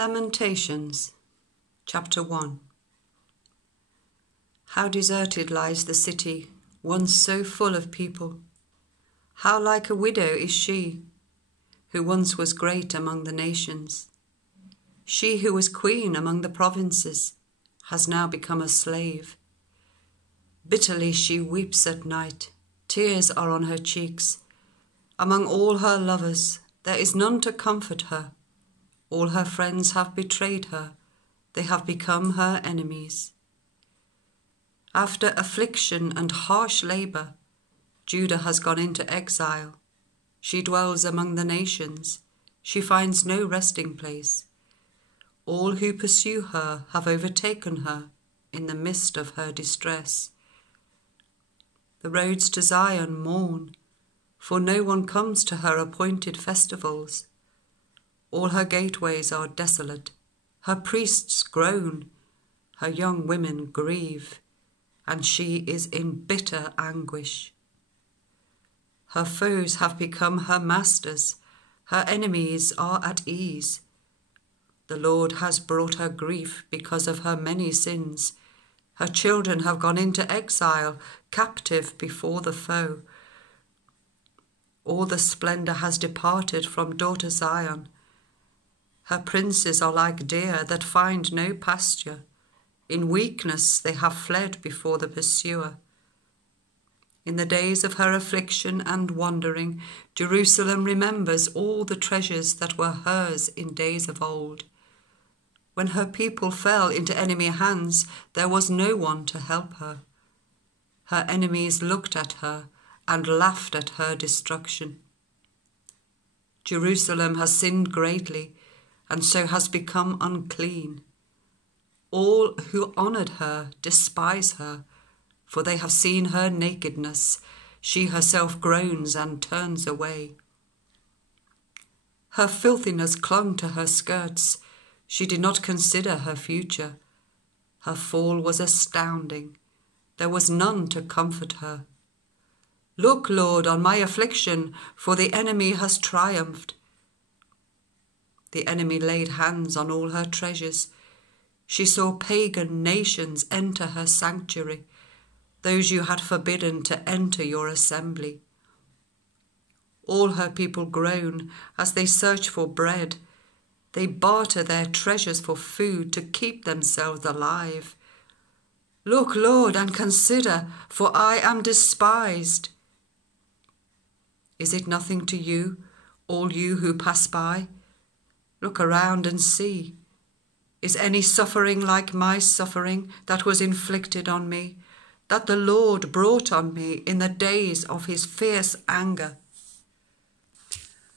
Lamentations, chapter 1. How deserted lies the city, once so full of people. How like a widow is she, who once was great among the nations. She who was queen among the provinces has now become a slave. Bitterly she weeps at night, tears are on her cheeks. Among all her lovers there is none to comfort her. All her friends have betrayed her, they have become her enemies. After affliction and harsh labour, Judah has gone into exile. She dwells among the nations, she finds no resting place. All who pursue her have overtaken her in the midst of her distress. The roads to Zion mourn, for no one comes to her appointed festivals. All her gateways are desolate, her priests groan, her young women grieve, and she is in bitter anguish. Her foes have become her masters, her enemies are at ease. The Lord has brought her grief because of her many sins. Her children have gone into exile, captive before the foe. All the splendour has departed from daughter Zion. Her princes are like deer that find no pasture. In weakness they have fled before the pursuer. In the days of her affliction and wandering, Jerusalem remembers all the treasures that were hers in days of old. When her people fell into enemy hands, there was no one to help her. Her enemies looked at her and laughed at her destruction. Jerusalem has sinned greatly, and so has become unclean. All who honoured her despise her, for they have seen her nakedness. She herself groans and turns away. Her filthiness clung to her skirts. She did not consider her future. Her fall was astounding. There was none to comfort her. Look, Lord, on my affliction, for the enemy has triumphed. The enemy laid hands on all her treasures. She saw pagan nations enter her sanctuary, those you had forbidden to enter your assembly. All her people groan as they search for bread. They barter their treasures for food to keep themselves alive. Look, Lord, and consider, for I am despised. Is it nothing to you, all you who pass by? Look around and see. Is any suffering like my suffering that was inflicted on me, that the Lord brought on me in the days of his fierce anger?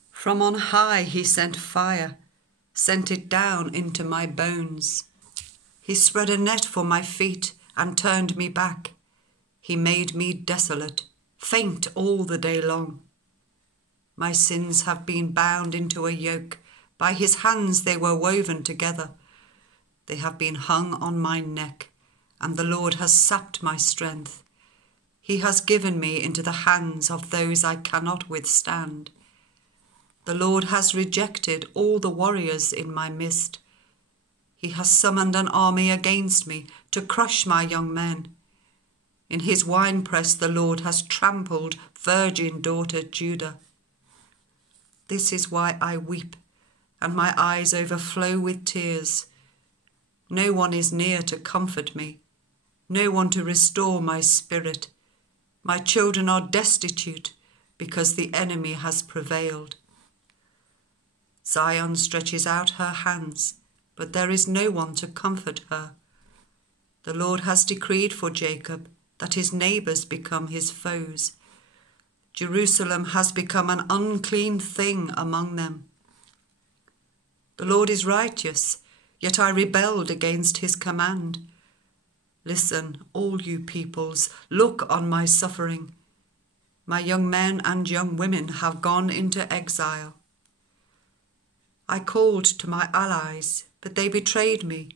From on high he sent fire, sent it down into my bones. He spread a net for my feet and turned me back. He made me desolate, faint all the day long. My sins have been bound into a yoke. By his hands they were woven together. They have been hung on my neck, and the Lord has sapped my strength. He has given me into the hands of those I cannot withstand. The Lord has rejected all the warriors in my midst. He has summoned an army against me to crush my young men. In his winepress the Lord has trampled virgin daughter Judah. This is why I weep, and my eyes overflow with tears. No one is near to comfort me, no one to restore my spirit. My children are destitute because the enemy has prevailed. Zion stretches out her hands, but there is no one to comfort her. The Lord has decreed for Jacob that his neighbours become his foes. Jerusalem has become an unclean thing among them. The Lord is righteous, yet I rebelled against his command. Listen, all you peoples, look on my suffering. My young men and young women have gone into exile. I called to my allies, but they betrayed me.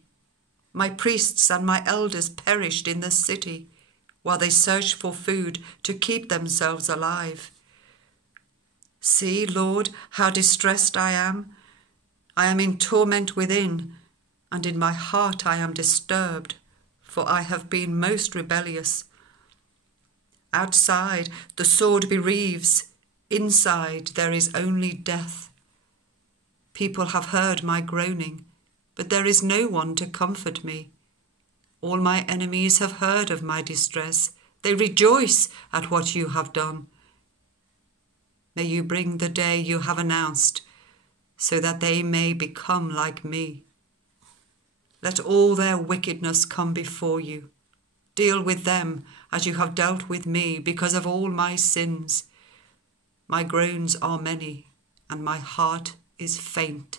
My priests and my elders perished in the city, while they searched for food to keep themselves alive. See, Lord, how distressed I am. I am in torment within, and in my heart I am disturbed, for I have been most rebellious. Outside the sword bereaves, inside there is only death. People have heard my groaning, but there is no one to comfort me. All my enemies have heard of my distress. They rejoice at what you have done. May you bring the day you have announced, so that they may become like me. Let all their wickedness come before you. Deal with them as you have dealt with me because of all my sins. My groans are many, and my heart is faint.